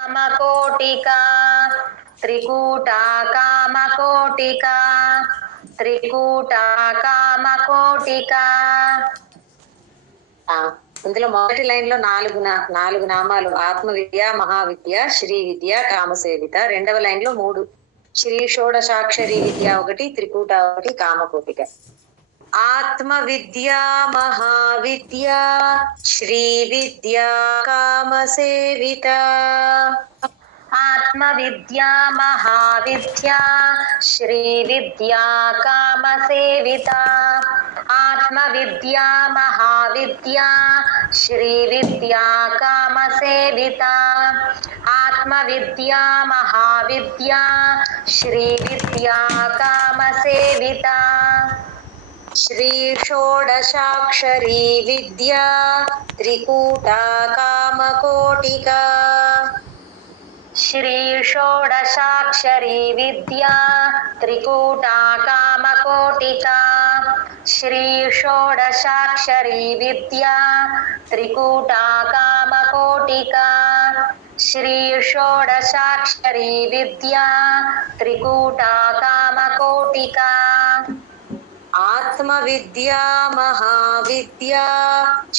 కామకోటికా త్రికూటా కామకోటికా త్రికూటా కామకోటికా. ఇందులో మొదటి లైన్ లో నాలుగు నామాలు ఆత్మ విద్య, మహావిద్య, శ్రీ విద్య, కామసేవిత. రెండవ లైన్ లో 3 శ్రీ షోడశాక్షరి విద్య ఒకటి, త్రికూట ఒకటి, కామకోటిక. ఆత్మ విద్య, మహావిద్య, శ్రీ విద్య, కామసేవిత. ఆత్మ విద్య, మహావిద్య, శ్రీ విద్య, కామసేవిత. ఆత్మ విద్య, మహావిద్య, శ్రీ విద్య, కామసేవిత. ఆత్మ విద్య, మహావిద్య, శ్రీ విద్య, కామసేవిత. శ్రీ షోడశాక్షరీ విద్య, త్రికూటా కామకోటికా. శ్రీ షోడశాక్షరీ విద్య, త్రికూటా కామకోటికా. శ్రీ షోడశాక్షరీ విద్య, త్రికూటా కామకోటికా. శ్రీ షోడశాక్షరీ విద్య, త్రికూటా కామకోటికా. ఆత్మ విద్య, మహావిద్య,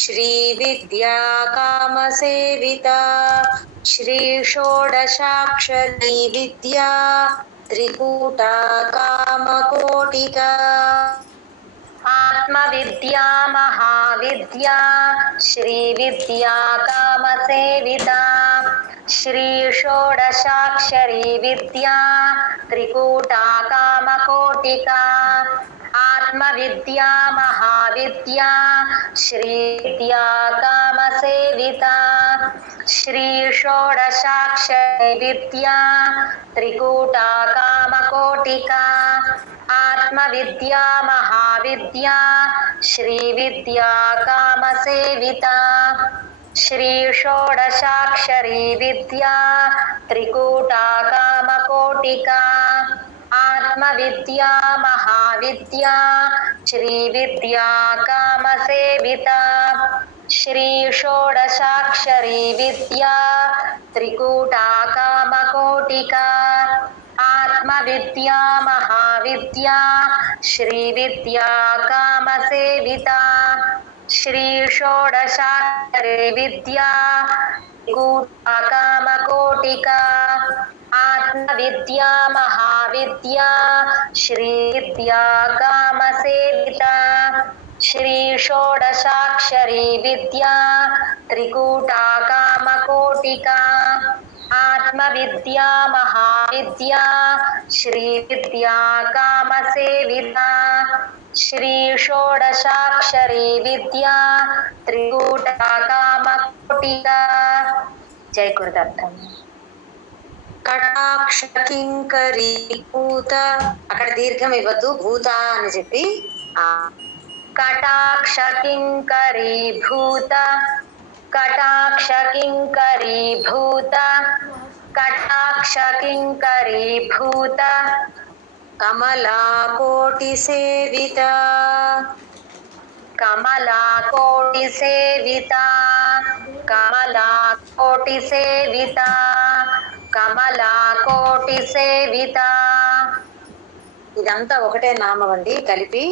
శ్రీ విద్య, కామసేవిత. శ్రీ షోడశాక్షరీ విద్య, త్రికూటా కామకోటికా. ఆత్మ విద్య, మహావిద్య, శ్రీ విద్య, కామసేవిత. శ్రీ షోడశాక్షరీ విద్య, త్రికూటా కామకోటికా. ఆత్మ విద్య, మహావిద్య, శ్రీ విద్య, కామసేవిత. శ్రీ షోడశాక్షరీ విద్య, త్రికూటా కామకోటికా. ఆత్మ విద్య, మహావిద్య, శ్రీ విద్య, కామసేవిత. శ్రీ షోడశాక్షరీ విద్య, త్రికూటా కామకోటికా. ఆత్మ విద్య, మహావిద్య, శ్రీ విద్య, కామసేవిత. శ్రీ షోడశాక్షరీ విద్య, త్రికూటా కామకోటికా. ఆత్మ విద్య, మహావిద్య, శ్రీ విద్య, కామసేవిత. శ్రీ షోడశాక్షరీ విద్య, త్రికూటా కామకోటికా. ఆత్మ విద్య, మహావిద్య, శ్రీ విద్య, కామసేవిత. శ్రీ షోడశాక్షరీ విద్య, త్రికూటా కామకోటికా. ఆత్మ విద్య, మహావిద్య, శ్రీ విద్య, కామసేవిత. శ్రీ షోడశాక్షరీ విద్య, త్రికూటా కామకోటికా. జై గురుదత్తం. కటాక్ష కింకరీ భూత, అక్కడ దీర్ఘం ఇవ్వద్దు, భూత అని చెప్పి. కటాక్ష కింకరీ భూత, కటాక్ష కింకరీ భూత, కటాక్ష కింకరీ భూత. కమలాకోటి సేవిత, కమలాకోటి సేవిత, కమలాకోటి సేవిత, కమలాకోటి సేవిత. ఇదంతా ఒకటే నామం అండి కలిపి.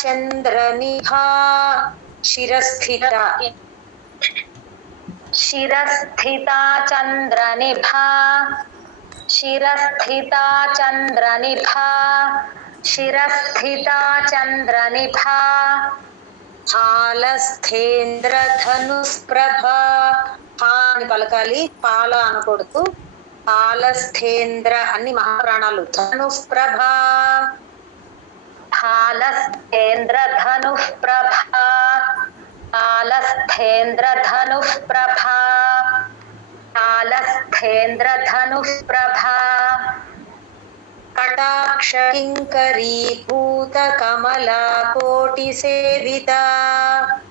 చంద్రనిభా శిరస్థిత, శిరస్థిత చంద్రనిభా, శిరస్థిత చంద్రనిభా, శిరస్థిత చంద్రనిభా. పాలస్థేంద్రధనుస్ప్రభ, పా అని పలకాలి, పాల అనకూడదు. పాలస్థేంద్ర అన్ని మహాప్రాణాలు. ధనుఃప్రభ, పాలస్థేంద్ర ధనుఃప్రభ, పాలస్థేంద్ర ధనుఃప్రభ, పాలస్థేంద్ర ధనుఃప్రభ. కటాక్ష కింకరీ భూత కమలాకోటి సేవిత.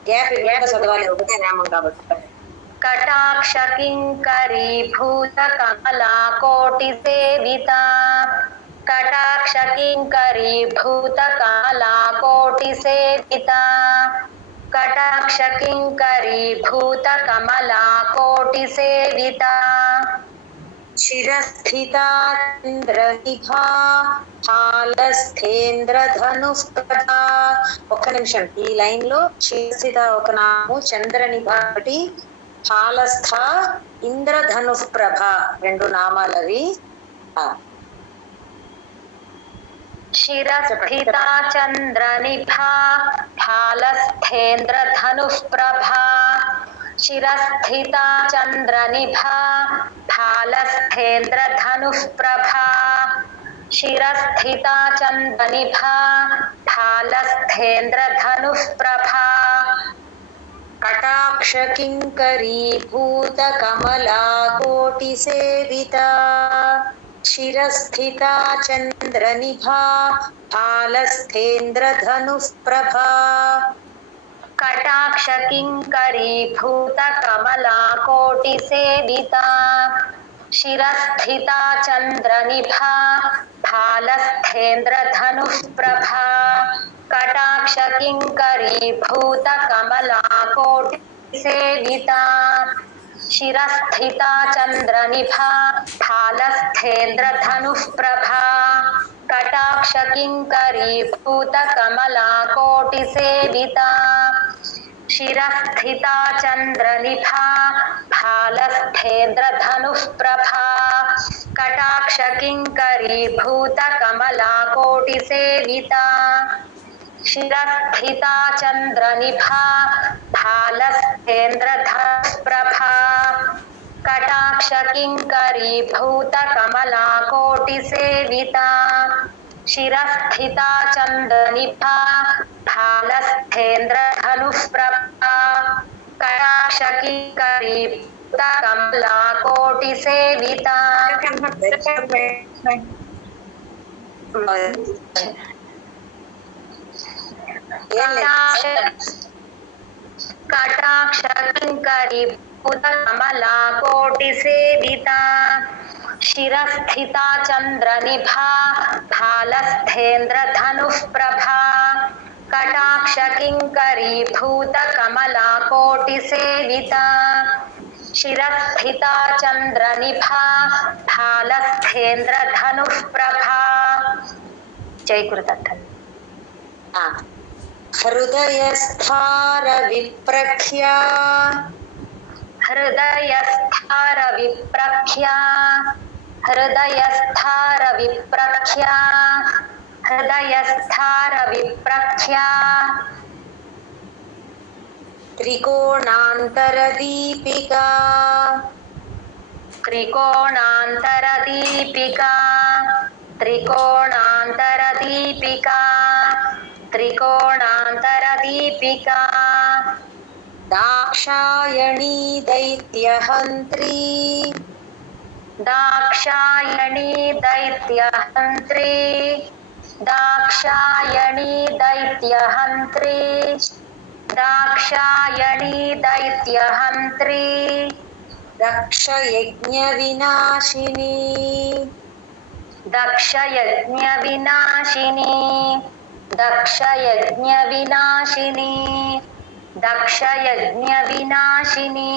గ్యాప్ చదవాలి, ఒకటే నామం కాబట్టి. కటాక్ష కింకరీ భూత కమలాకోటి సేవిత. కటాక్ష కింకరీ భూత కమలాకోటి సేవిత. కటాక్ష కింకరీభూత కమలా కోటి సేవితా చిరస్థితా చంద్రనిభా హాలస్థేంద్రధనుఃప్రభా. ఒక్క నిమిషం, ఈ లైన్ లో చిరస్థిత ఒక నామము, చంద్రనిభ ఒకటి, హాలస్థ ఇంద్రధనుఃప్రభ రెండు నామాలవి. శిరస్థితా చంద్రనిభా హాలస్థేంద్రధనుఃప్రభా. శిరస్థితా చంద్రనిభా హాలస్థేంద్రధనుఃప్రభా. శిరస్థితా చంద్రనిభా హాలస్థేంద్రధనుఃప్రభా. కటాక్ష కింకరీభూత కమలా కోటి సేవితా శిరస్థితా చంద్రనిభా హాలస్థేంద్రధనుఃప్రభా. కటాక్ష కింకరీభూత కమలా కోటి సేవితా శిరస్థితా చంద్రనిభా హాలస్థేంద్రధనుఃప్రభా. కటాక్ష కింకరీభూత కమలా కోటి సేవితా శిరస్థితా చంద్రనిభా హాలస్థేంద్రధనుఃప్రభా. కటాక్ష కింకరీభూత కమలా కోటి సేవితా శిరస్థితా చంద్రనిభా హాలస్థేంద్రధనుఃప్రభా. కటాక్ష కింకరీభూత కమలా కోటి సేవితా శిరస్థితా చంద్రనిభా హాలస్థేంద్రధనుఃప్రభా. కటాక్ష కింకరీభూత కమలా కోటి సేవితా శిరస్థితా చంద్రనిభా హాలస్థేంద్రధనుఃప్రభా. కటాక్ష కింకరీభూత కమలా కోటి సేవితా కటాక్ష కింకరీభూత కమలా కోటి సేవితా శిరస్థితా చంద్రనిభా హాలస్థేంద్రధనుఃప్రభా. కటాక్ష కింకరీభూత కమలా కోటి సేవితా శిరస్థితా చంద్రనిభా హాలస్థేంద్రధనుఃప్రభా. జై గురుదత్త. హృదయస్థార విప్రఖ్యా హృదయస్థార విప్రఖ్యా హృదయస్థార విప్రఖ్యా హృదయస్థార విప్రఖ్యా. త్రికోణాంతర దీపికా త్రికోణాంతర దీపికా త్రికోణాంతర దీపికా త్రికోణాంతర దీపికా. దాక్షాయణీ దైత్యహంత్రీ దాక్షాయణీ దైత్యహంత్రీ దాక్షాయణీ దైత్యహంత్రీ దాక్షాయణీ దైత్యహంత్రీ. దక్షయజ్ఞ వినాశినీ దక్షయజ్ఞ వినాశినీ దక్షయజ్ఞ వినాశినీ దక్షయజ్ఞ వినాశినీ.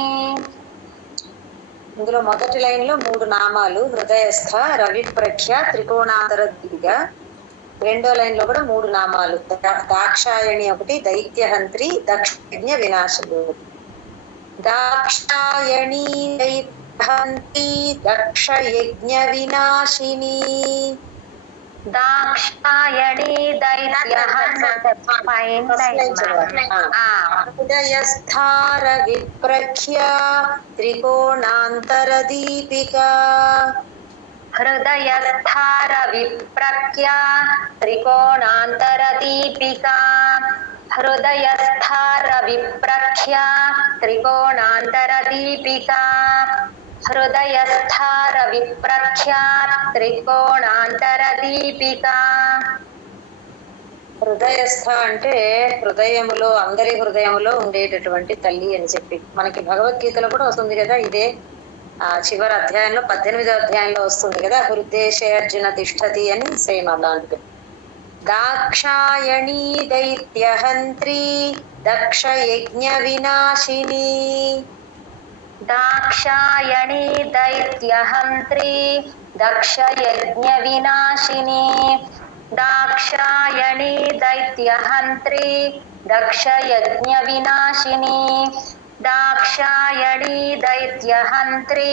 ఇందులో మొదటి లైన్ లో మూడు నామాలు, హృదయస్థ, రవిప్రఖ్య, త్రికోణాంతర దీపిక. రెండో లైన్ లో కూడా మూడు నామాలు, దాక్షాయణి ఒకటి, దైత్యహంత్రి, దక్షయజ్ఞ వినాశిని. దాక్షాయణీ దైత్యహంత్రి దక్షయజ్ఞ వినాశిని. దాక్షాయణీ హృదయస్థార విప్రఖ్య త్రికోణాంతర దీపికా హృదయస్థార విప్రఖ్య త్రికోణాంతర దీపికా హృదయస్థార విప్రఖ్య త్రికోణాంతర దీపికా హృదయస్థార విప్రఖ్య త్రికోణాంతర దీపికా. హృదయస్థ అంటే హృదయములో, అందరి హృదయములో ఉండేటటువంటి తల్లి అని చెప్పి మనకి భగవద్గీతలో కూడా వస్తుంది కదా. ఇదే చివరి అధ్యాయంలో 18వ అధ్యాయంలో వస్తుంది కదా, హృదేశే అర్జున తిష్టతి అని. సేమ్ అలాంటిది. దాక్షాయణీ దైత్యహంత్రి దక్ష యజ్ఞ వినాశిని దాక్షాయణి దైత్యహంత్రి దక్ష యజ్ఞ వినాశిని దాక్షాయణి దైత్యహంత్రి దక్ష యజ్ఞ వినాశిని దాక్షాయణి దైత్యహంత్రి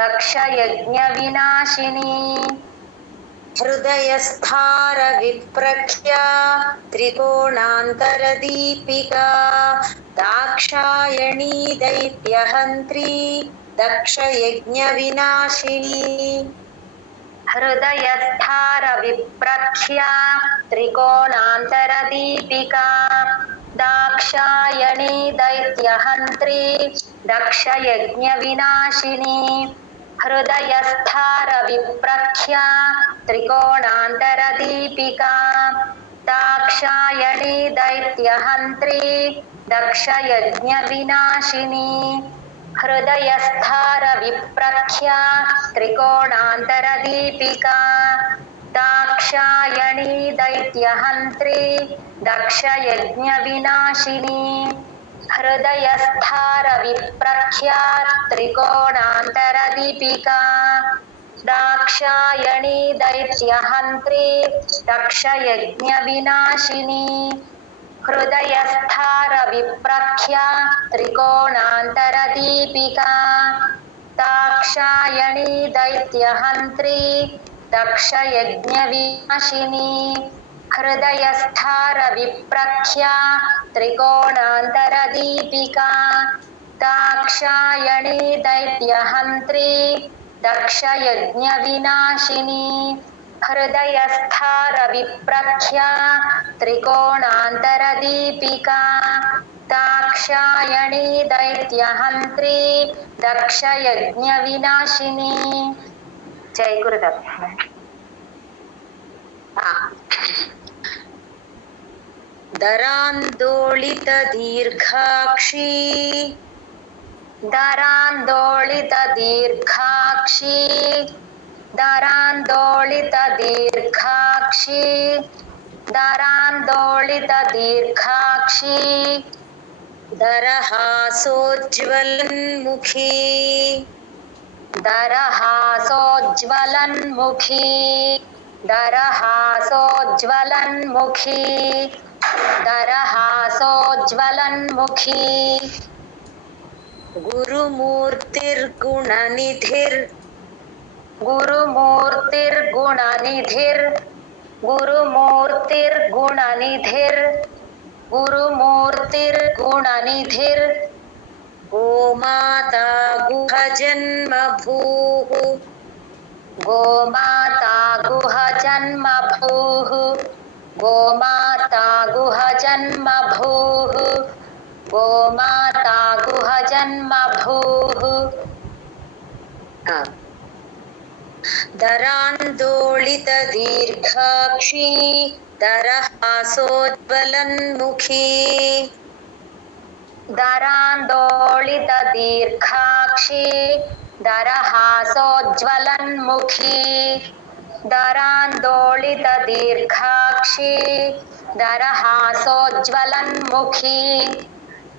దక్ష యజ్ఞ వినాశిని హృదయస్థార విప్రఖ్యా త్రికోణాంతర దీపికా దాక్షాయణీ దైత్యహంత్రి దక్ష యజ్ఞ వినాశిని హృదయస్థార విప్రఖ్యా త్రికోణాంతర దీపికా దాక్షాయణీ దైత్యహంత్రి దక్ష యజ్ఞ వినాశిని హృదయస్థార విప్రఖ్యా త్రికోణాంతర దీపికా దాక్షాయణీ దైత్యహంత్రి దక్ష యజ్ఞ వినాశిని హృదయస్థార విప్రఖ్యా త్రికోణాంతర దీపికా దాక్షాయణీ దైత్యహంత్రి దక్ష యజ్ఞ వినాశిని హృదయస్థార విప్రఖ్యా త్రికోణాంతర దీపికా దాక్షాయణీ దైత్యహంత్రి దక్ష యజ్ఞ వినాశిని హృదయస్థార విప్రఖ్యా త్రికోణాంతర దీపికా దాక్షాయణీ దైత్యహంత్రి దక్ష యజ్ఞ వినాశిని హృదయస్థార విప్రఖ్యా త్రికోణాంతర దీపికా దాక్షాయణీ దైత్యహంత్రి దక్ష యజ్ఞ వినాశిని హృదయస్థార విప్రఖ్యా త్రికోణాంతర దీపికా దాక్షాయణీ దైత్యహంత్రి దక్ష యజ్ఞ వినాశిని. జై గురుదత్త. దరాందోళిత దీర్ఘాక్షి దరాందోళిత దీర్ఘాక్షి దరాందోళిత దీర్ఘాక్షి దరాందోళిత దీర్ఘాక్షి దరహాసోజ్వలన్ముఖీ దరహాసోజ్వలన్ముఖీ దరహాసోజ్వలన్ముఖీ దరహాసోజ్వలన్ముఖీ గురుమూర్తిర్గుణనిధిర్ గురుమూర్తిర్గుణనిధిర్ గురుమూర్తిర్గుణనిధిర్ గురుమూర్తిర్గుణనిధిర్ గోమాతా గుహజన్మభూః గోమాతా గుహజన్మభూః గోమాతా గుహజన్మభూః గోమాతా గుహజన్మభూః దరాందోళిత దీర్ఘాక్షి దరహాసోజ్వలన్ముఖీ దరాందోళిత దీర్ఘాక్షి దరహాసోజ్వలన్ముఖీ దరాందోళిత దీర్ఘాక్షి దరహాసోజ్వలన్ముఖీ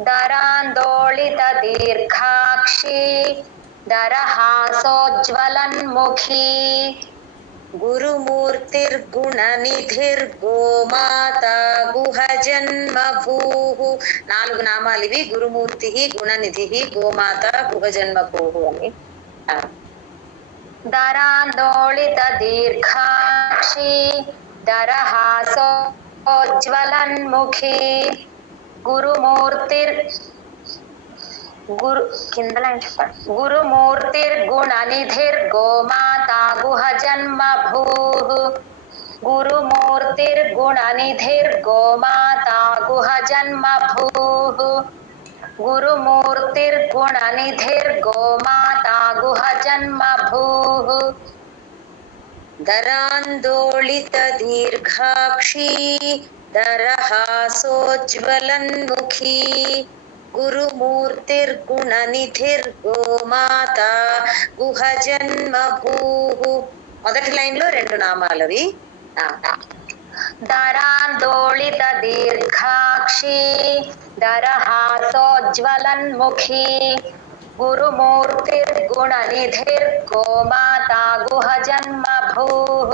దరాందోళిత దీర్ఘాక్షి దరహాసోజ్వలన్ముఖీ గురుమూర్తిర్గుణనిధిర్ గోమాతా గుహజన్మభూః. 4 నామాలు ఇవి. గురుమూర్తి, గుణనిధి, గోమాత, గుహజన్మభూః అని. దరాందోళిత దీర్ఘాక్షి దరహాసోజ్వలన్ముఖీ గురుమూర్తిర్ కింద లైన్ చెప్పండి. గురుమూర్తిర్గుణనిధిర్ గోమాతా గుహజన్మభూః గురుమూర్తిర్గుణనిధిర్ గోమాతా గుహజన్మభూః గురుమూర్తిర్గుణనిధిర్ గోమాతా గుహజన్మభూః దరాందోళిత దీర్ఘాక్షి దరహాసోజ్వలన్ముఖీ గురుమూర్తిర్గుణనిధిర్ గోమాతా గుహజన్మభూః. మొదటి లైన్ లో 2 నామాలవి. दरान्दोलित दीर्घाक्षी दरहासोज्ज्वलन्मुखी गुरुमूर्तिर्गुणनिधिर्गोमाता गुहजन्मभूः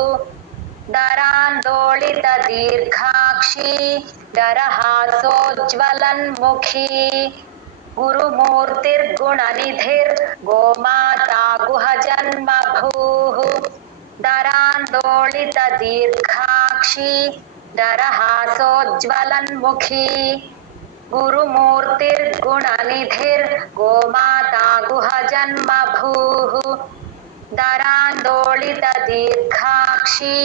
दरान्दोलित दीर्घाक्षी दरहासोज्ज्वलन्मुखी गुरुमूर्तिर्गुणनिधिर्गोमाता गुहजन्मभूः दरान्दोलित दीर्घाक्षी दरहासोज्ज्वलन्मुखी गुरुमूर्तिर्गुणनिधिर्गोमाता गुहजन्मभूः दरान्दोलित दीर्घाक्षी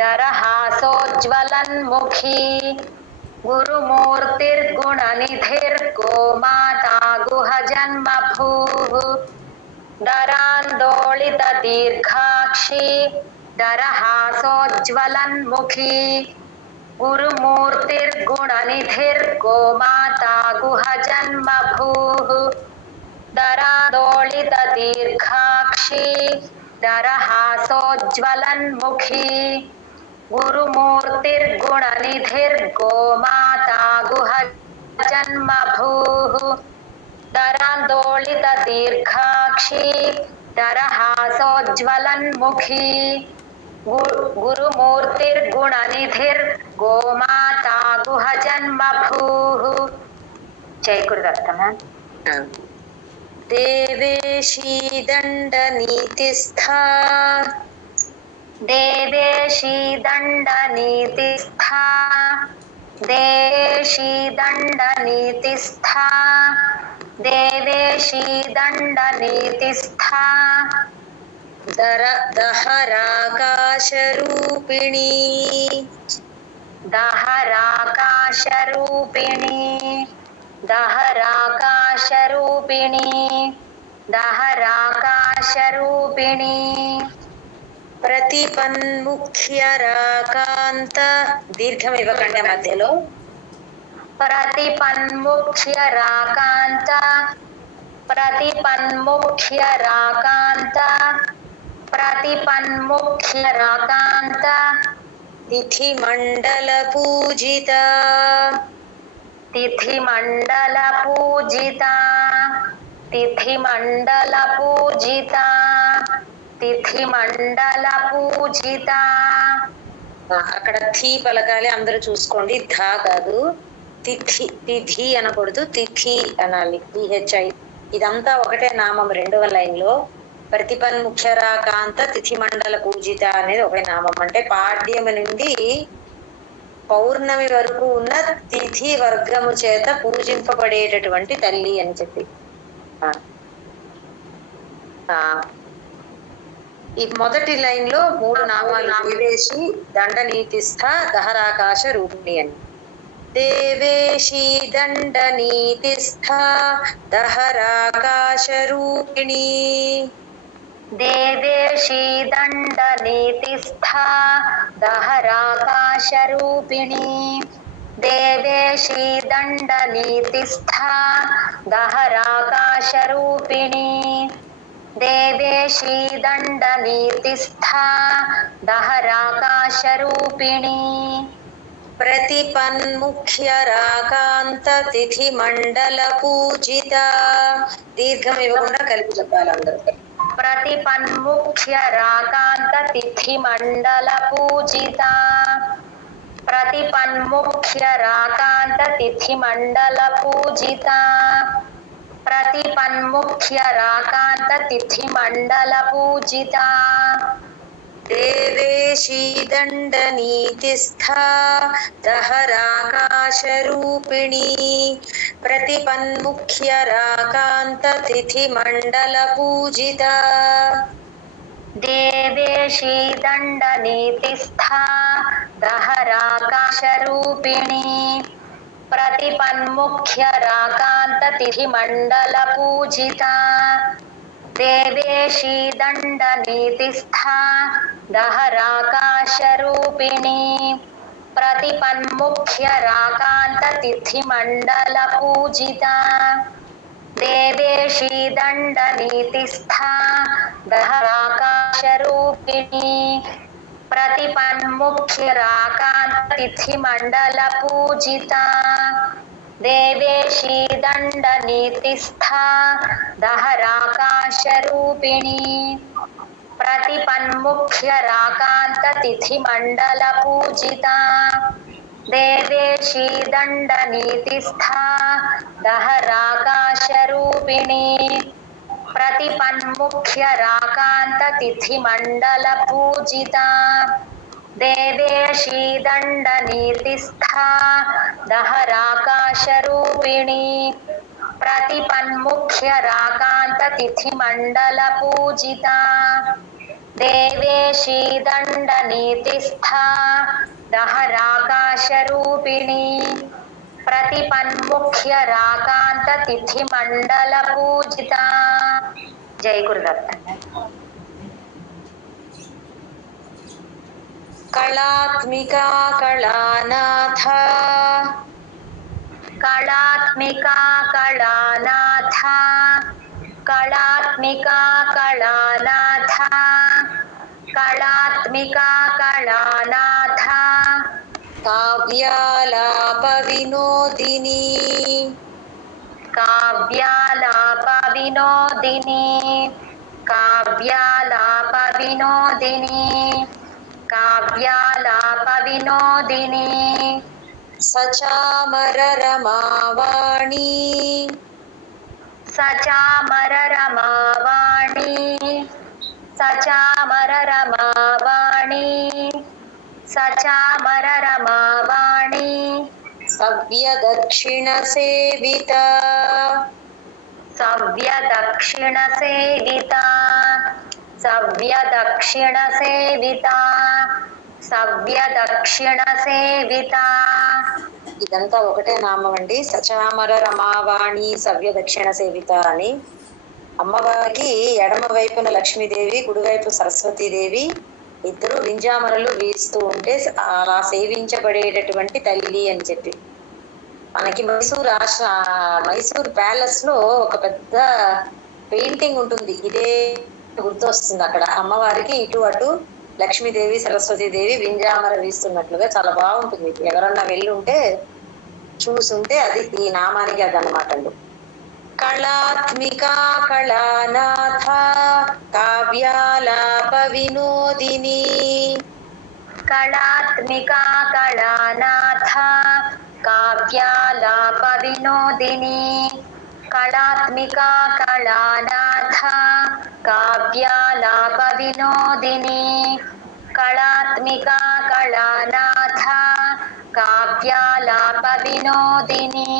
दरहासोज्ज्वलन्मुखी गुरुमूर्तिर्गुणनिधिर्गोमाता गुहजन्मभूः दरान्दोलित दीर्घाक्षी दरहासोज्ज्वलन्मुखी गुरुमूर्तिर्गुणनिधिर्गोमाता गुहजन्मभूः दरान्दोलित दीर्घाक्षी दरहासोज्ज्वलन्मुखी गुरुमूर्तिर्गुणनिधिर्गोमाता गुहजन्मभूः दरान्दोलित दीर्घाक्षी दरहासोज्ज्वलन्मुखी गुरुमूर्तिर्गुणनिधिर्गोमाता गुहजन्मभूः जय गुरुदत्त मैम देवेशी दण्डनीतिस्था देवेशी दण्डनीतिस्था देवेशी दण्डनीतिस्था देवेशी दण्डनीतिस्था दहराकाशरूपिणी दहराकाशरूपिणी दहराकाशरूपिणी दहराकाशरूपिणी प्रतिपन्मुख्यराकान्त దీర్ఘం ఇవ్వకండి మధ్యలో प्रतिपन्मुख्यराकान्त प्रतिपन्मुख्यराकान्त प्रतिपन्मुख्यराकान्त तिथिमण्डलपूजिता तिथिमण्डलपूजिता तिथिमण्डलपूजिता तिथिमण्डलपूजिता అక్కడ థీ పలకాలి అందరూ చూసుకోండి ధా కాదు తిథి తిథి అనకూడదు తిథి అనాలి టిహెచ్ఐ ఇదంతా ఒకటే నామం రెండవ లైన్ లో ప్రతిపన్ముఖ్యరాకాంత తిథి మండల పూజిత అనేది ఒకటే నామం అంటే పాడ్యమి నుండి పౌర్ణమి వరకు ఉన్న తిథి వర్గము చేత పూజింపబడేటటువంటి తల్లి అని చెప్పి ఈ మొదటి లైన్ లో మూడు నామాలు దేవేశి దండనీతిస్థ దహరాకాశ రూపిణి అని దేవేశి దండనీతిస్థ దహరాకాశ రూపిణి देवेशी दण्डनीतिस्था दहराकाशरूपिणी देवेशी दण्डनीतिस्था दहराकाशरूपिणी देवेशी दण्डनीतिस्था दहराकाशरूपिणी प्रतिपन्मुख्यराकान्त తిథి మండల పూజిత దీర్ఘం ఇవ్వకుండా కలిపి చెప్పాలి అందరూ प्रतिपन्मुख्यराकान्त तिथिमण्डलपूजिता प्रतिपन्मुख्यराकान्त तिथिमण्डलपूजिता प्रतिपन्मुख्यराकान्त तिथिमण्डलपूजिता देवेशी दण्डनीतिस्था दहराकाशरूपिणी प्रतिपन्मुख्यराकान्त तिथिमण्डलपूजिता देवेशी दण्डनीतिस्था दहराकाशरूपिणी प्रतिपन्मुख्यराकान्त तिथिमण्डलपूजिता देवेशी दण्डनीतिस्था दहराकाशरूपिणी प्रतिपन्मुख्यराकान्त तिथिमण्डलपूजिता देवेशी दण्डनीतिस्था दहराकाशरूपिणी प्रतिपन्मुख्यराकान्ततिथिमण्डलपूजिता देवेशी दण्डनीतिस्था दहराकाशरूपिणी प्रतिपन्मुख्यराकान्ततिथिमण्डलपूजिता देवेशी दण्डनीतिस्था दहराकाशरूपिणी प्रतिपन्मुख्यराकान्ततिथिमण्डलपूजिता देवेशी दण्डनीतिस्था दहराकाशरूपिणी प्रतिपन्मुख्यराकान्ततिथिमण्डलपूजिता देवेशी दण्डनीतिस्था दहराकाशरूपिणी प्रतिपन्मुख्यराकान्ततिथिमण्डलपूजिता जय गुरुदत्त। कलात्मिका कलानाथ कलात्मिका कलानाथ कलात्मिका कलानाथ कलात्मिका कलानाथ काव्यालाप विनोदिनी काव्यालाप विनोदिनी काव्यालाप विनोदिनी काव्यालाप विनोदिनी सचामर रमावाणी सचामर रमावाणी सचामर रमावाणी सचामर रमावाणी सव्यदक्षिण सेविता सव्यदक्षिण सेविता सव्यदक्षिण सेविता सव्यदक्षिण सेविता ఇదంతా ఒకటే నామం అండి. సచామర రమావాణి సవ్య దక్షిణ సేవిత అని. అమ్మవారికి ఎడమ వైపున లక్ష్మీదేవి, కుడివైపు సరస్వతీదేవి ఇద్దరు వింజామరలు వీస్తూ ఉంటే అలా సేవించబడేటటువంటి తల్లి అని చెప్పి మనకి మైసూర్ ప్యాలెస్ లో ఒక పెద్ద పెయింటింగ్ ఉంటుంది. ఇదే గుర్తొస్తుంది అక్కడ అమ్మవారికి ఇటు అటు లక్ష్మీదేవి సరస్వతీదేవి వింజామర వీస్తున్నట్లుగా చాలా బాగుంటుంది. ఎవరన్నా వెళ్ళి ఉంటే చూసుంటే అది ఈ నామానికి అదనమాట అండి. కళాత్మికా కళానాథ కావ్యాలాప వినోదిని కళాత్మికా కళానాథ కావ్యాలాప వినోదిని కళాత్మికా కళానాథ కావ్యాలాప వినోదిని కళాత్మికా కళానాథ కావ్యాలాప వినోదిని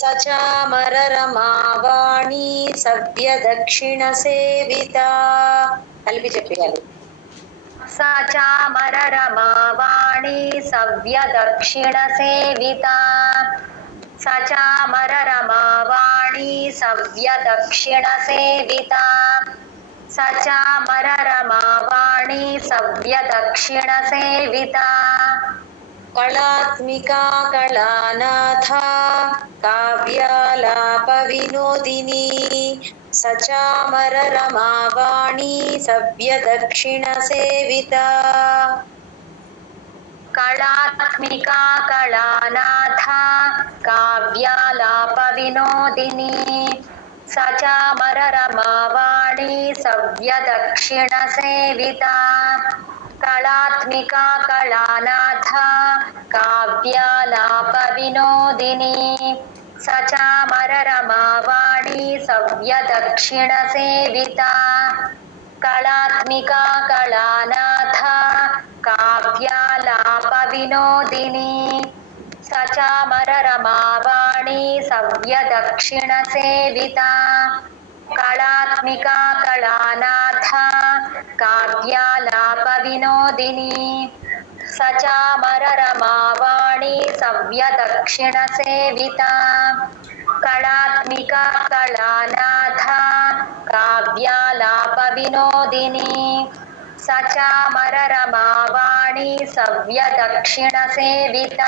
సచామర రమావాణి సవ్య దక్షిణ సేవిత కలిపి చెప్పాలి. సచామర రమావాణి సవ్య దక్షిణ సేవిత సచామర రమావాణి సవ్య దక్షిణ సేవిత సచామర రమావాణి సవ్య దక్షిణ సేవిత కళాత్మికా కళానాథ కావ్యాలాప వినోదిని సచామర రమావాణి సవ్య దక్షిణ సేవిత కళాత్మికా కళానాథ కావ్యాలాప వినోదిని సచామర రమావాణి సవ్య దక్షిణ సేవిత కళాత్మికా కళానాథ కావ్యాలాప వినోదిని సచామర రమావాణి సవ్య దక్షిణ సేవిత కళాత్మికా కళానాథ కావ్యాలాప వినోదిని సచామర రమావాణి సవ్య దక్షిణ సేవిత కళాత్మికా కళానాథ కావ్యాలాప వినోదిని సచామర రమావాణి సవ్య దక్షిణ సేవిత కళాత్మికా కళానాథ కావ్యాలాప వినోదిని సచామర రమావాణి సవ్య దక్షిణ సేవిత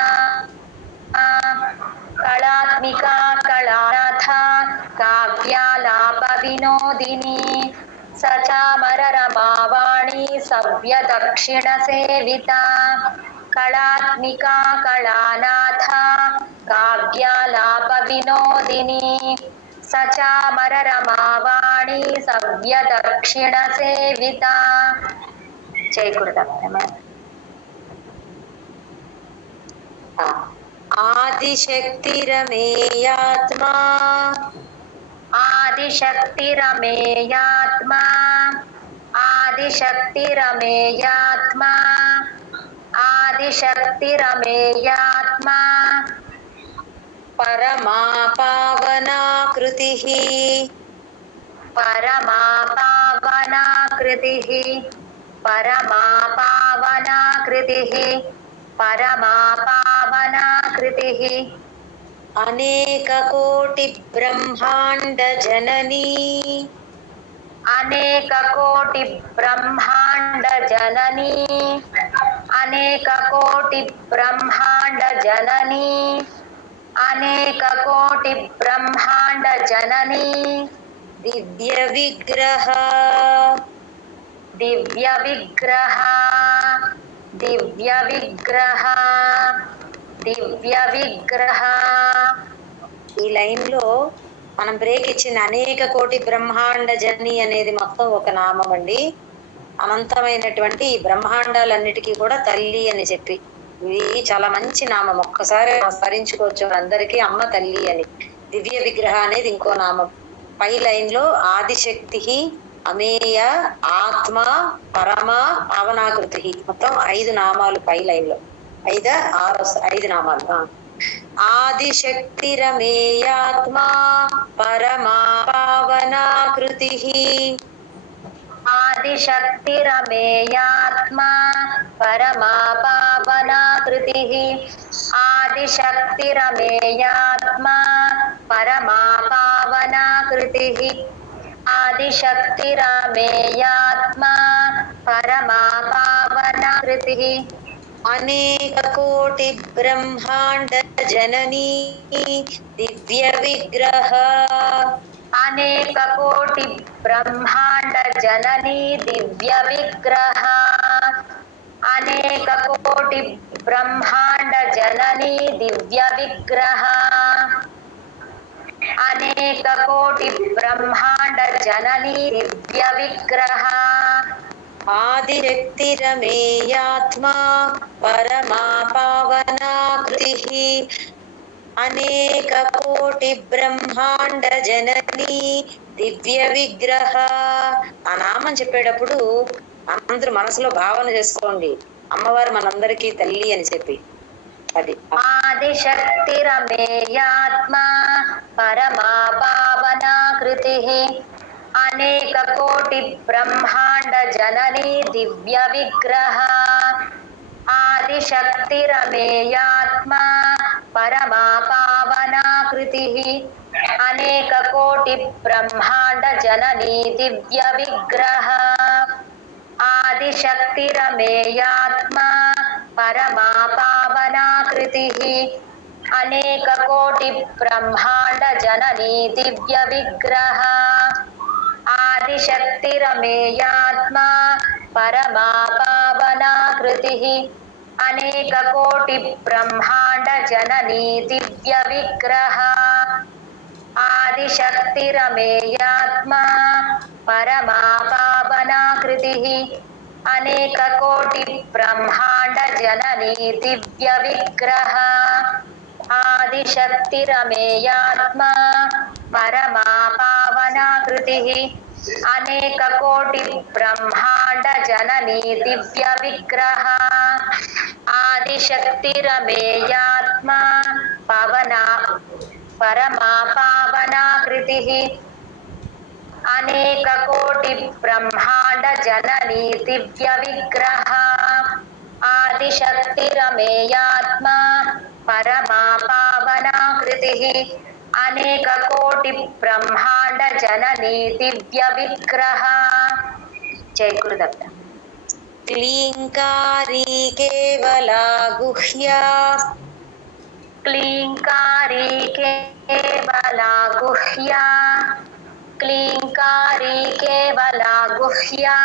కళాత్మికా కళానాథ కావ్యాలాప వినోదిని सचामर रमावाणी सव्य दक्षिण सेविता कलात्मिका कलानाथा काव्यालाप विनोदिनी सचामर रमावाणी सव्य दक्षिण सेविता చేయకూడదు आदिशक्तिरमेयात्मा आदिशक्तिरमेयात्मा आदिशक्तिरमेयात्मा आदिशक्तिरमेयात्मा परमा पावनाकृतिः परमा पावनाकृतिः परमा पावनाकृतिः परमा पावनाकृतिः अनेककोटि ब्रह्मांड जननी अनेककोटि ब्रह्मांड जननी अनेककोटि ब्रह्मांड जननी अनेककोटि ब्रह्मांड जननी दिव्य विग्रह दिव्य विग्रह दिव्य विग्रह दिव्य विग्रह ఈ లైన్ లో మనం బ్రేక్ ఇచ్చిన అనేక కోటి బ్రహ్మాండ జనని అనేది మొత్తం ఒక నామం అండి. అనంతమైనటువంటి ఈ బ్రహ్మాండాలన్నిటికీ కూడా తల్లి అని చెప్పి ఇది చాలా మంచి నామం. ఒక్కసారి స్మరించుకోవచ్చు అందరికీ అమ్మ తల్లి అని. దివ్య విగ్రహ అనేది ఇంకో నామం. పై లైన్ లో ఆదిశక్తి అమేయ ఆత్మ పరమ పావనాకృతి మొత్తం 5 నామాలు పై లైన్ లో. 5 నామాలు. ఆదిశక్తిరమేయాత్మా పరమా పావనాకృతి आदिशक्तिरमेयात्मा परमा पावनाकृतिः आदिशक्तिरमेयात्मा परमा पावनाकृतिः आदिशक्तिरमेयात्मा परमा पावनाकृतिः अनेक कोटि ब्रह्मांड जननी दिव्य विग्रह अनेक कोटि ब्रह्मांड जननी दिव्य विग्रह अनेक कोटि ब्रह्मांड जननी दिव्य विग्रह अनेक कोटि ब्रह्मांड जननी दिव्य विग्रह आदिशक्तिरमेयात्मा परमा पावनाकृतिः అనేక కోటి బ్రహ్మాండ జనని దివ్య విగ్రహ. ఆ నామం చెప్పేటప్పుడు అందరూ మనసులో భావన చేసుకోండి, అమ్మవారు మనందరికీ తల్లి అని చెప్పి. అది ఆదిశక్తిరమేయాత్మా పరమా పావనాకృతిః అనేక కోటి బ్రహ్మాండ జననీ దివ్య విగ్రహ आदिशक्तिरमेयात्मा परमा पावनाकृतिः अनेक कोटि ब्रह्मांड जननी दिव्य विग्रह आदिशक्तिरमेयात्मा परमा पावनाकृतिः अनेक कोटि ब्रह्मांड जननी दिव्य विग्रह आदिशक्तिरमेयात्मा परमा पावनाकृतिः अनेक कोटि ब्रह्मांड जननी दिव्य विग्रह आदिशक्तिरमेयात्मा परमा पावनाकृतिः अनेक कोटि ब्रह्मांड जननी दिव्य विग्रह आदिशक्तिरमेयात्मा परमा पावनाकृतिः अनेक कोटि ब्रह्मांड जननी दिव्य विग्रह आदिशक्तिरमेयात्मा परमा पावनाकृतिः अनेक कोटि ब्रह्मांड जननी दिव्य विग्रह आदिशक्तिरमेयात्मा परमा पावनाकृतिः अनेक कोटि ब्रह्मांड जननी दिव्य विग्रह. जय गुरुदत्त. क्लींकारी केवला गुह्या क्लींकारी केवला गुह्या क्लींकारी केवला गुह्या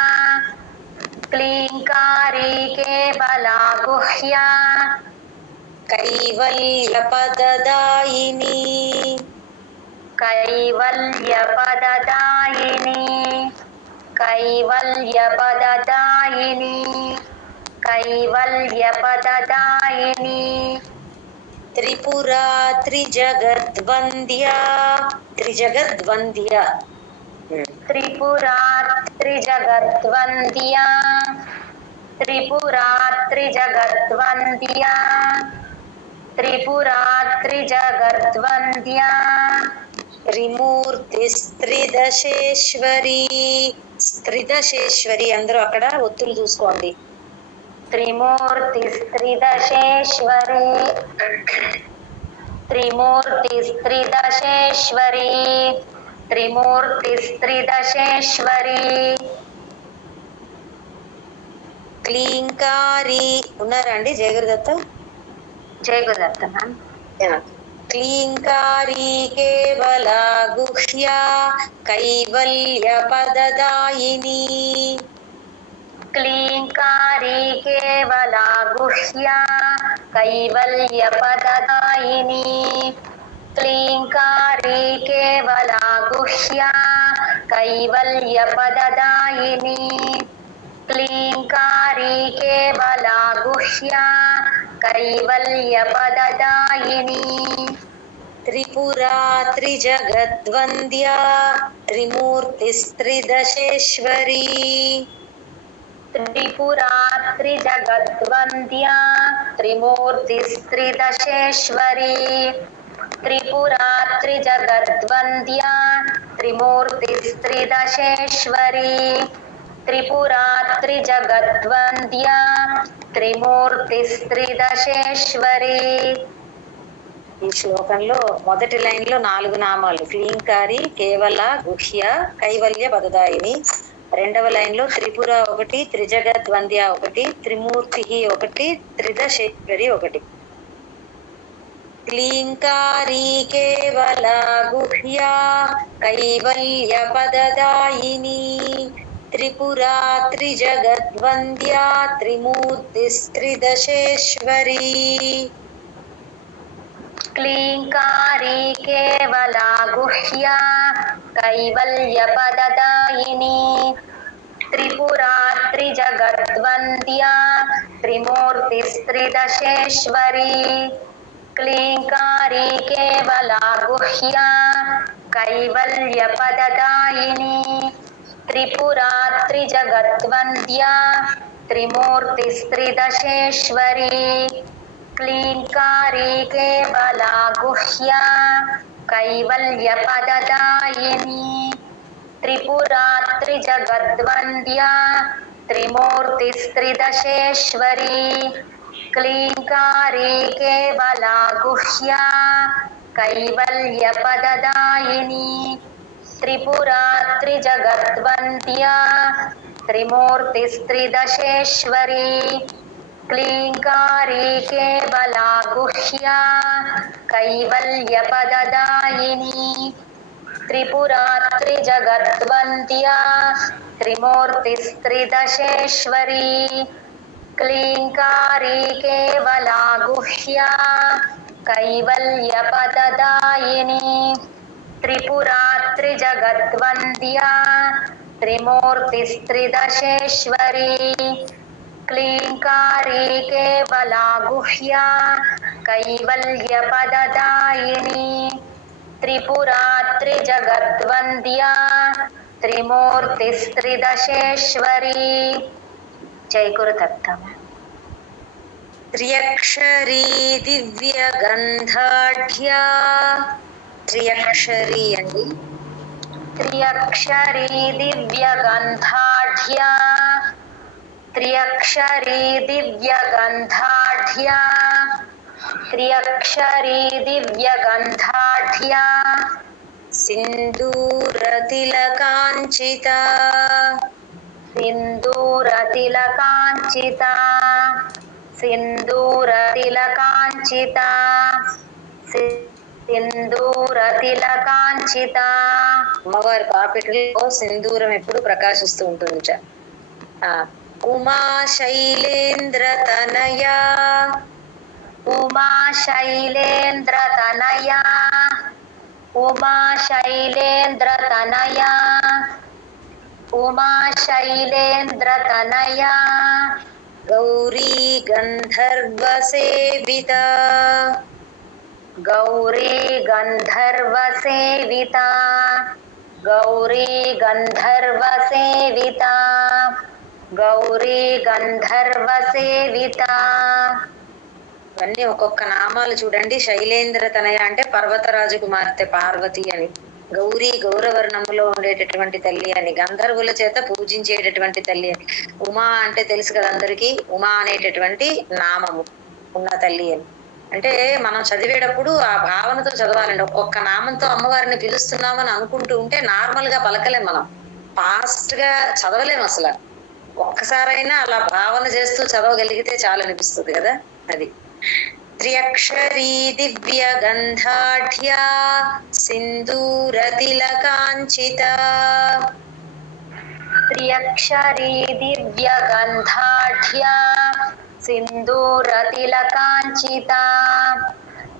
क्लींकारी केवला गुह्या कैवल्यपददायिनी कैवल्यपददायिनी कैवल्यपददायिनी कैवल्यपददायिनी त्रिपुरा त्रिजगद्वन्द्या त्रिजगद्वन्द्या त्रिपुरा त्रिजगद्वन्द्या त्रिपुरा त्रिजगद्वन्द्या त्रिपुरा त्रिजगद्वन्द्या త్రిమూర్తిస్త్రిదశేశ్వరి త్రిదశేశ్వరి అందరూ అక్కడ ఒత్తులు చూసుకోండి त्रिमूर्तिस्त्रिदशेश्वरी त्रिमूर्तिस्त्रिदशेश्वरी त्रिमूर्तिस्त्रिदशेश्वरी క్లీంకారి ఉన్నారా అండి జయగురుదత్త जय गुरुदत्त मैम क्लींकारी केवला गुह्या कैवल्यपददायिनी क्लींकारी केवला गुह्या कैवल्यपददायिनी क्लींकारी केवला गुह्या कैवल्यपददायिनी क्लींकारी केवला गुह्या कैवल्यपददायिनी त्रिपुरा त्रिजगद्वन्द्या त्रिमूर्तिस्त्रिदशेश्वरी त्रिपुरा त्रिजगद्वन्द्या त्रिमूर्तिस्त्रिदशेश्वरी त्रिपुरा त्रिजगद्वन्द्या त्रिमूर्तिस्त्रिदशेश्वरी त्रिपुरा त्रिजगद्वन्द्या त्रिमूर्तिस्त्रिदशेश्वरी ఈ శ్లోకంలో మొదటి లైన్ లో 4 నామాలు క్లీంకారి కేవల గుహ్య కైవల్య పదదాయిని రెండవ లైన్ లో త్రిపుర 1 త్రిజగద్వంద్య 1 త్రిమూర్తి 1 త్రిదశేశ్వరి 1 క్లీంకారి కేవల గుహ్య కైవల్య పదదాయిని త్రిపురా త్రిజగద్వంద్య త్రిమూర్తిస్త్రిదశేశ్వరి क्लींकारी केवला गुह्या कैवल्यपददायिनी त्रिपुरा त्रिजगद्वन्द्या त्रिमूर्तिस्त्रिदशेश्वरी क्लींकारी केवला गुह्या कैवल्यपददायिनी त्रिपुरा त्रिजगद्वन्द्या त्रिमूर्तिस्त्रिदशेश्वरी क्लींकारी केवला गुह्या कैवल्यपददायिनी त्रिपुरा त्रिजगद्वन्द्या त्रिमूर्तिस्त्रिदशेश्वरी क्लींकारी केवला गुह्या कैवल्यपददायिनी त्रिपुरा त्रिजगद्वन्द्या त्रिमूर्तिस्त्रिदशेश्वरी क्लींकारी केवला गुह्या कैवल्यपददायिनी त्रिपुरा त्रिजगद्वन्द्या त्रिमूर्तिस्त्रिदशेश्वरी क्लींकारी केवला गुह्या कैवल्यपददायिनी त्रिपुरा त्रिजगद्वन्द्या त्रिमूर्तिस्त्रिदशेश्वरी क्लींकारी केवला गुह्या कैवल्यपददायिनी त्रिपुरा त्रिजगद्वन्द्या त्रिमूर्तिस्त्रिदशेश्वरी जय गुरुदत्त त्र्यक्षरी दिव्यगन्धाढ्या त्र्यक्षरी अंडी त्र्यक्षरी दिव्यगन्धाढ्या त्र्यक्षरी दिव्यगन्धाढ्या त्र्यक्षरी दिव्यगन्धाढ्या सिन्दूरतिलकाञ्चिता सिन्दूरतिलकाञ्चिता सिन्दूरतिलकाञ्चिता సింధూరతిలకాంచిత. అమ్మవారి పాపిటలో సింధూరం ఎప్పుడు ప్రకాశిస్తూ ఉంటుంది. ఉమా శైలేంద్ర తనయా, ఉమా శైలేంద్ర తనయా, ఉమా శైలేంద్ర తనయా, ఉమా శైలేంద్ర తనయా. గౌరీ గంధర్వ సేవిత, గౌరీ గంధర్వ సేవిత, గౌరీ గంధర్వ సేవిత, గౌరీ గంధర్వ సేవిత. ఇవన్నీ ఒక్కొక్క నామాలు చూడండి. శైలేంద్ర తనయ అంటే పర్వతరాజు కుమార్తె పార్వతి అని, గౌరీ గౌరవర్ణములో ఉండేటటువంటి తల్లి అని, గంధర్వుల చేత పూజించేటటువంటి తల్లి అని, ఉమా అంటే తెలుసు కదా అందరికీ, ఉమా అనేటటువంటి నామము ఉన్న తల్లి అని. అంటే మనం చదివేటప్పుడు ఆ భావనతో చదవాలండి. ఒక్కొక్క నామంతో అమ్మవారిని పిలుస్తున్నామని అనుకుంటూ ఉంటే నార్మల్ గా పలకలేం, మనం ఫాస్ట్ గా చదవలేం అసలు. ఒక్కసారైనా అలా భావన చేస్తూ చదవగలిగితే చాలా అనిపిస్తుంది కదా. అది త్ర్యక్షరీ దివ్య గంధాఢ్యా సింధూర తిలకాంచిత, త్ర్యక్షరీ దివ్య గంధాఢ్యా సింధూర తిలకాంచిత,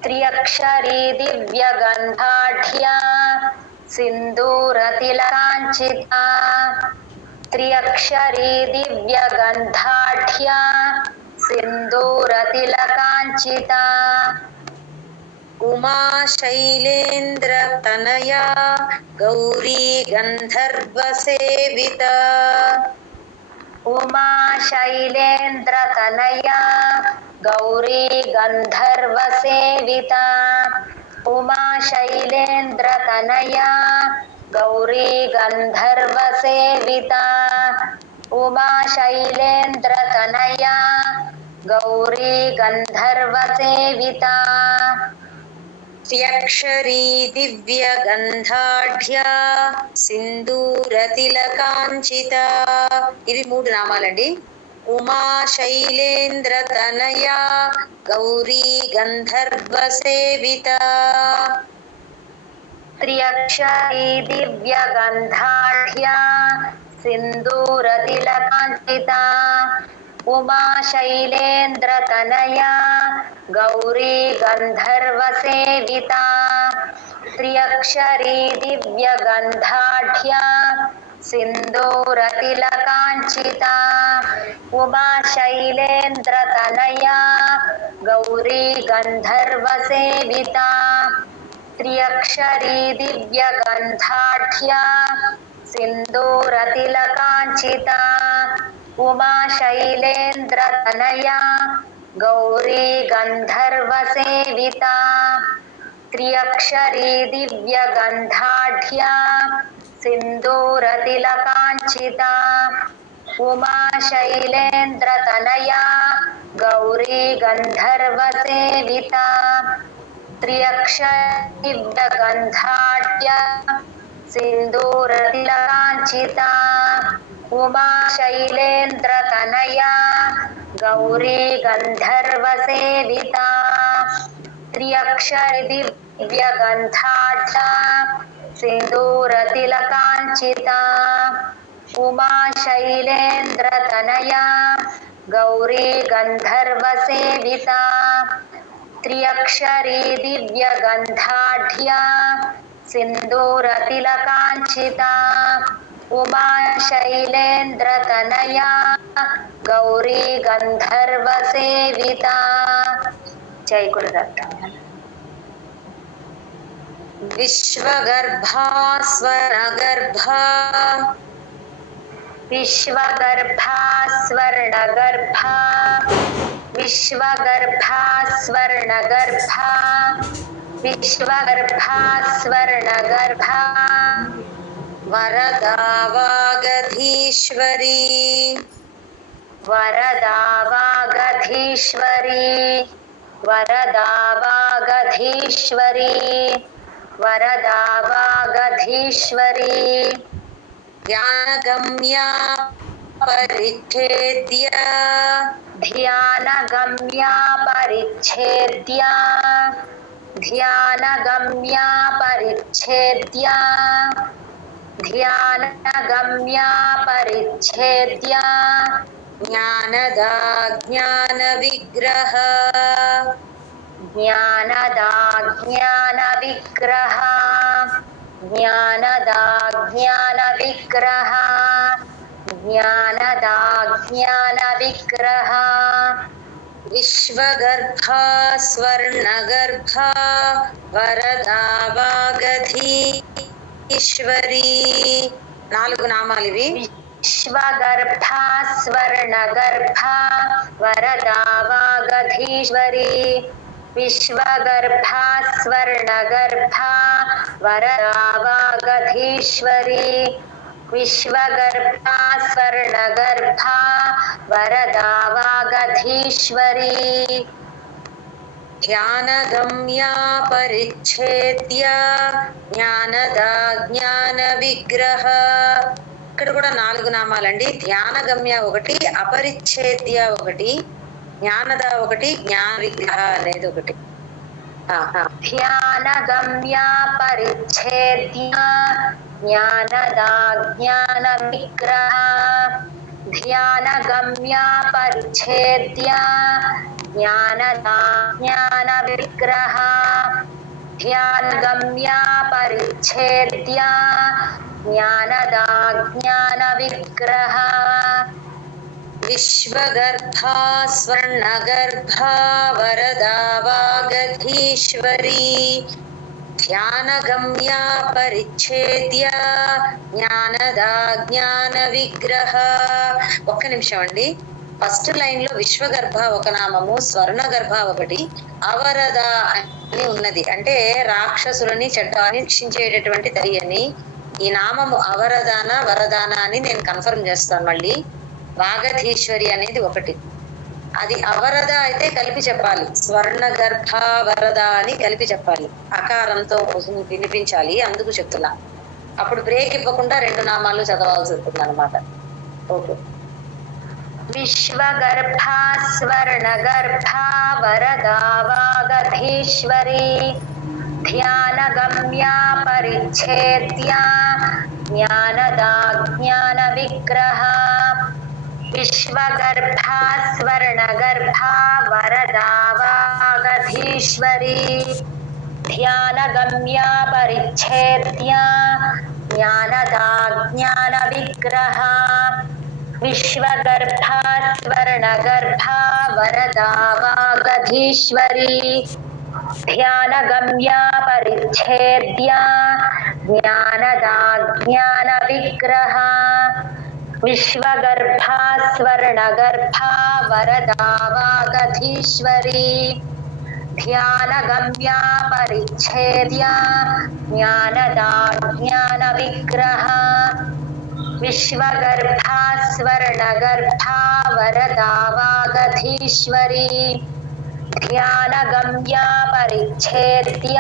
త్ర్యక్షరీ దివ్య గంధాఢ్యా సింధూర తిలకాంచిత, త్ర్యక్షరీ దివ్య గంధాఢ్యా సింధూర తిలకాంచిత. ఉమా శైలేంద్ర తనయా గౌరీ గంధర్వ సేవిత, ఉమా శైలేంద్ర తనయా గౌరీ గంధర్వ సేవిత, ఉమా శైలేంద్ర తనయా గౌరీ గంధర్వ సేవిత, ఉమా శైలేంద్ర తనయా గౌరీ గంధర్వ సేవిత. త్ర్యక్షరీ దివ్య గంధాఢ్యా సింధూర తిలకాంచిత. ఇవి 3 నామాలండి. ఉమా శైలేంద్ర తనయా గౌరీ గంధర్వ సేవిత, త్ర్యక్షరీ దివ్య గంధాఢ్యా సింధూర తిలకాంచిత, ఉమా శైలేంద్ర తనయా గౌరీ గంధర్వ సేవిత, త్ర్యక్షరీ దివ్య గంధాఢ్యా సింధూర తిలకాంచిత, ఉమా శైలేంద్ర తనయా గౌరీ గంధర్వ సేవిత, త్ర్యక్షరీ దివ్య గంధాఢ్యా సింధూర తిలకాంచిత, ఉమా శైలేంద్ర తనయా గౌరీ గంధర్వ సేవిత, త్ర్యక్షరీ దివ్య గంధాఢ్యా సింధూర తిలకాంచిత, ఉమా శైలేంద్ర తనయా గౌరీ గంధర్వ సేవిత, త్ర్యక్షరీ దివ్య గంధాఢ్యా సింధూర తిలకాంచిత, ఉమా శైలేంద్ర తనయా గౌరీ గంధర్వ సేవిత, త్ర్యక్షరీ దివ్య గంధాఢ్యా సింధూర తిలకాంచిత, ఉమా శైలేంద్ర తనయా గౌరీ గంధర్వ సేవిత, త్ర్యక్షరీ దివ్య గంధాఢ్యా సింధూర తిలకాంచిత, ఉమా శైలేంద్ర తనయా గౌరీ గంధర్వ సేవిత. జై గురుదత్త. విశ్వగర్భా స్వర్ణగర్భా, విశ్వగర్భా స్వర్ణగర్భా, విశ్వగర్భా స్వర్ణగర్భా, విశ్వగర్భా స్వర్ణగర్భా, వరదా వాగధీశ్వరీ, వరదా వాగధీశ్వరీ, వరదా వాగధీశ్వరీ, వరదా వాగధీశ్వరీ, ధ్యానగమ్యా పరిచ్ఛేద్య, ధ్యానగమ్యా పరిచ్ఛేద్య, ध्यानगम्या परिच्छेद्या ध्यानगम्या परिच्छेद्या ज्ञानदा ज्ञानविग्रह ज्ञानदा ज्ञानविग्रह ज्ञानदा ज्ञानविग्रह ज्ञानदा ज्ञानविग्रह विश्वगर्भा स्वर्णगर्भा वरदा वागधीश्वरी 4 నామాలు ఇవి. विश्वगर्भा स्वर्णगर्भा वरदा वागधीश्वरी विश्वगर्भा स्वर्णगर्भा वरदा वागधीश्वरी विश्वगर्भा स्वर्णगर्भा वरदा वागधीश्वरी ध्यानगम्या परिच्छेद्या జ్ఞానదా జ్ఞాన విగ్రహ. ఇక్కడ కూడా 4 నామాలండి. ధ్యానగమ్య ఒకటి, అపరిచ్ఛేద్య ఒకటి, జ్ఞానదా ఒకటి, జ్ఞాన విగ్రహ అనేది ఒకటి. ధ్యానగమ్య పరిచ్ఛేద్య జ్ఞానదా జ్ఞాన విగ్రహ ధ్యానగమ్య పరిచ్ఛేద్య జ్ఞానదా జ్ఞాన విగ్రహ ధ్యానగమ్య పరిచ్ఛేద్య జ్ఞానదా జ్ఞాన విగ్రహ విశ్వగర్భా స్వర్ణగర్భా వరదా వాగధీశ్వరీ ధ్యానగమ్యా పరిచ్ఛేద్య జ్ఞానదా జ్ఞాన విగ్రహ. ఒక్క నిమిషం అండి. ఫస్ట్ లైన్ లో విశ్వగర్భ ఒక నామము, స్వర్ణగర్భ ఒకటి, అవరద అని ఉన్నది. అంటే రాక్షసులని చెడ్డని రక్షించేటటువంటి తల్లి అని. ఈ నామము అవరదాన వరదాన అని నేను కన్ఫర్మ్ చేస్తాను. మళ్ళీ వాగధీశ్వరి అనేది ఒకటి. అది అవరద అయితే కలిపి చెప్పాలి, స్వర్ణగర్భ వరద అని కలిపి చెప్పాలి, అకారంతో వినిపించాలి. అందుకు చెప్తున్నా. అప్పుడు బ్రేక్ ఇవ్వకుండా 2 నామాలు చదవాల్సి ఉంటుంది అనమాట. ఓకే. విశ్వగర్భా స్వర్ణగర్భా వరదా వాగధీశ్వరీ ధ్యానగమ్యా పరిచ్ఛేద్య జ్ఞానదా జ్ఞాన విగ్రహ విశ్వగర్భా స్వర్ణగర్భా వరదా వాగధీశ్వరీ ధ్యానగమ్యా పరిచ్ఛేద్య జ్ఞానదా జ్ఞాన విగ్రహ విశ్వగర్భా స్వర్ణగర్భా వరదా వాగధీశ్వరీ ధ్యానగమ్యా పరిచ్ఛేద్య జ్ఞానదా జ్ఞాన విగ్రహ విశ్వగర్భా స్వర్ణగర్భా వరదా వాగధీశ్వరీ ధ్యానగమ్యా పరిచ్ఛేద్య జ్ఞానదా జ్ఞాన విగ్రహ విశ్వగర్భా స్వర్ణగర్భా వరదా వాగధీశ్వరీ ధ్యానగమ్యా పరిచ్ఛేద్య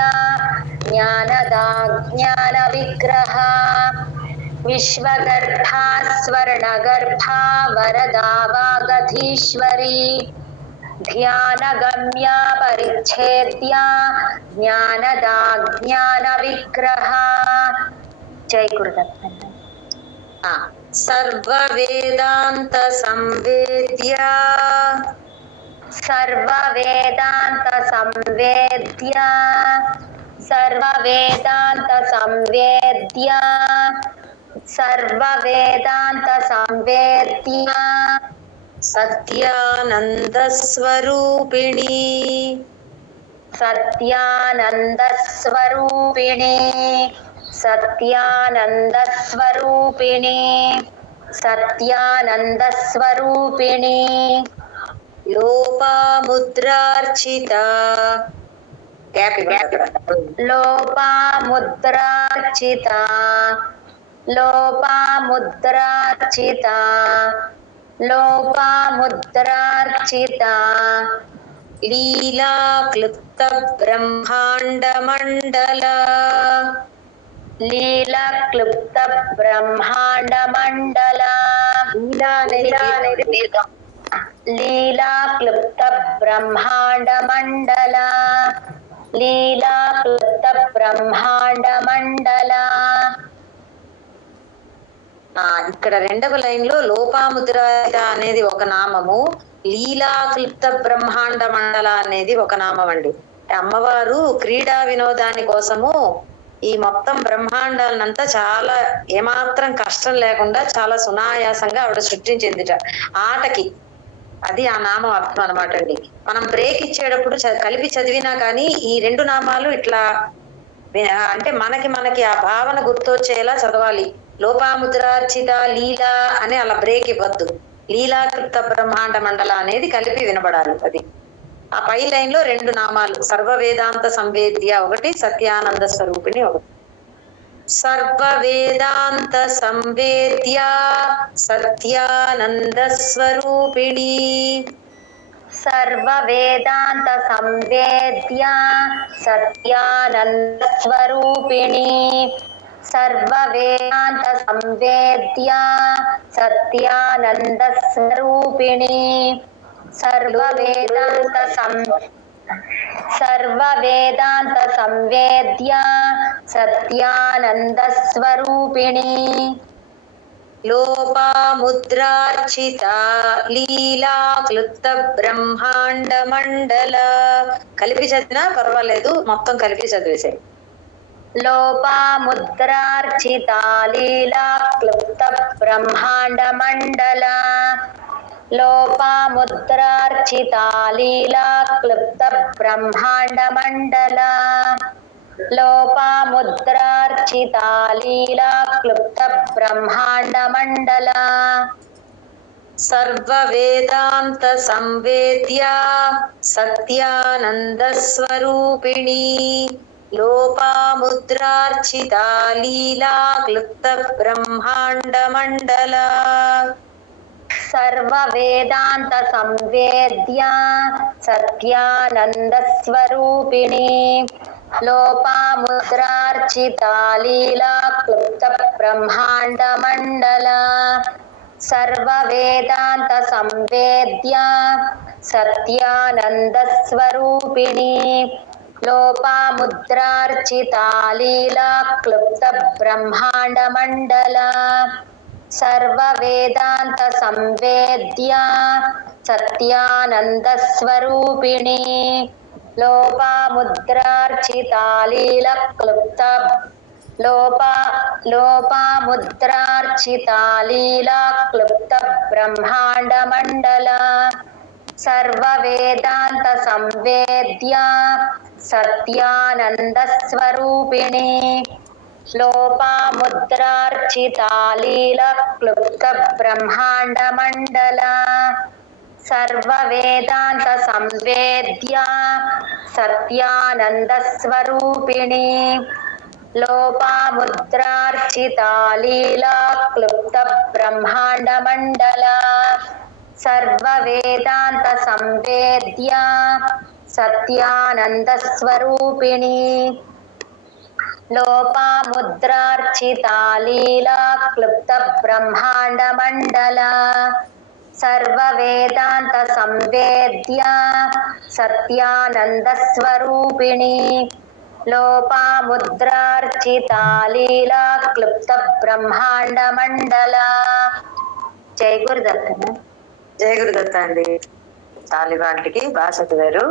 జ్ఞానదా జ్ఞాన విగ్రహ విశ్వగర్భా స్వర్ణగర్భా వరదా వాగధీశ్వరీ ధ్యానగమ్యా పరిచ్ఛేద్య జ్ఞానదా జ్ఞాన విగ్రహ. జై గురుదత్త. సర్వవేదాంత సంవేద్య సర్వవేదాంత సంవేద్య సర్వవేదాంత సంవేద్య సర్వవేదాంత సంవేద్య సత్యానంద స్వరూపిణి సత్యానంద స్వరూపిణి సత్యానంద స్వరూపిణి సత్యానంద స్వరూపిణి లోపాముద్రార్చిత లోపాముద్రార్చిత లోపాముద్రార్చిత లోపాముద్రార్చిత లీలా క్లుప్త బ్రహ్మాండ మండల లీలా క్లుప్త బ్రహ్మాండ మండల లీలా క్లుప్త బ్రహ్మాండ మండల లీలా క్లుప్త బ్రహ్మాండ మండల. ఇక్కడ రెండవ లైన్ లో లోపాముద్రారిత అనేది ఒక నామము, లీలా క్లుప్త బ్రహ్మాండ మండల అనేది ఒక నామం అండి. అమ్మవారు క్రీడా వినోదాని కోసము ఈ మొత్తం బ్రహ్మాండాలనంతా చాలా ఏమాత్రం కష్టం లేకుండా చాలా సునాయాసంగా ఆవిడ సృష్టించిందిట ఆటకి. అది ఆ నామం అర్థం అనమాట అండి. మనం బ్రేక్ ఇచ్చేటప్పుడు కలిపి చదివినా కానీ ఈ రెండు నామాలు ఇట్లా అంటే మనకి ఆ భావన గుర్తొచ్చేలా చదవాలి. లోపాముద్రార్చిత లీలా అని అలా బ్రేక్ ఇవ్వద్దు. లీలాకృత బ్రహ్మాండ మండల అనేది కలిపి వినబడాలి. అది ఆ పై లైన్ లో రెండు నామాలు, సర్వ వేదాంత సంవేద్య ఒకటి, సత్యానంద స్వరూపిణి ఒకటి. సర్వ వేదాంత సంవేద్య సత్యానంద స్వరూపిణి. సర్వ వేదాంత సంవేద్య సత్యానంద స్వరూపిణి. సర్వ వేదాంత సంవేద్య సత్యానంద స్వరూపిణి. సర్వ వేదాంత సంవేద్య సత్యానంద స్వరూపిణి. లోపాముద్రార్చిత లీలా క్లుప్త బ్రహ్మాండ మండల. కలిపి చదివినా పర్వాలేదు, మొత్తం కలిపి చదివేసాయి. లోపాముద్రార్చిత లీలా క్లుప్త బ్రహ్మాండ మండల. లోపాముద్రార్చిత లీలా క్లుప్త బ్రహ్మాండ మండల. లోపాముద్రార్చిత లీలా క్లుప్త బ్రహ్మాండ మండల. సర్వ వేదాంత సంవేద్య సత్యానంద స్వరూపిణి. లోపాముద్రార్చిత లీలా క్లుప్త బ్రహ్మాండ మండల. సర్వ వేదాంత సంవేద్య సత్యానంద స్వరూపిణి. లోపాముద్రార్చిత లీలా క్లుప్త బ్రహ్మాండ మండల. సర్వ వేదాంత సంవేద్య సత్యానంద స్వరూపిణి. లోపాముద్రార్చిత లీలా క్లుప్త బ్రహ్మాండ మండల. సర్వ వేదాంత సంవేద్య సత్యానంద స్వరూపిణి. లోపాముద్రార్చిత లీలా క్లుప్త లోపాముద్రార్చిత లీలా క్లుప్త బ్రహ్మాండ మండల. సర్వ వేదాంత సంవేద్య సత్యానంద స్వరూపిణి. లోపాముద్రార్చిత లీలా క్లుప్త బ్రహ్మాండ మండల. సర్వ వేదాంత సంవేద్య సత్యానంద స్వరూపిణి. లోపాముద్రార్చిత లీలా క్లుప్త బ్రహ్మాండ మండల. సర్వ వేదాంత సంవేద్య సత్యానంద స్వరూపిణి. లోపాముద్రార్చిత లీలా క్లుప్త బ్రహ్మాండ మండల. సర్వ వేదాంత సంవేద్య సత్యానంద స్వరూపిణి. లోపాముద్రార్చిత లీలా క్లుప్త బ్రహ్మాండ మండల. జై గురుదత్త. జయ గురుదత్త అండి. తాలిబాంటికి బాగా చదివారు.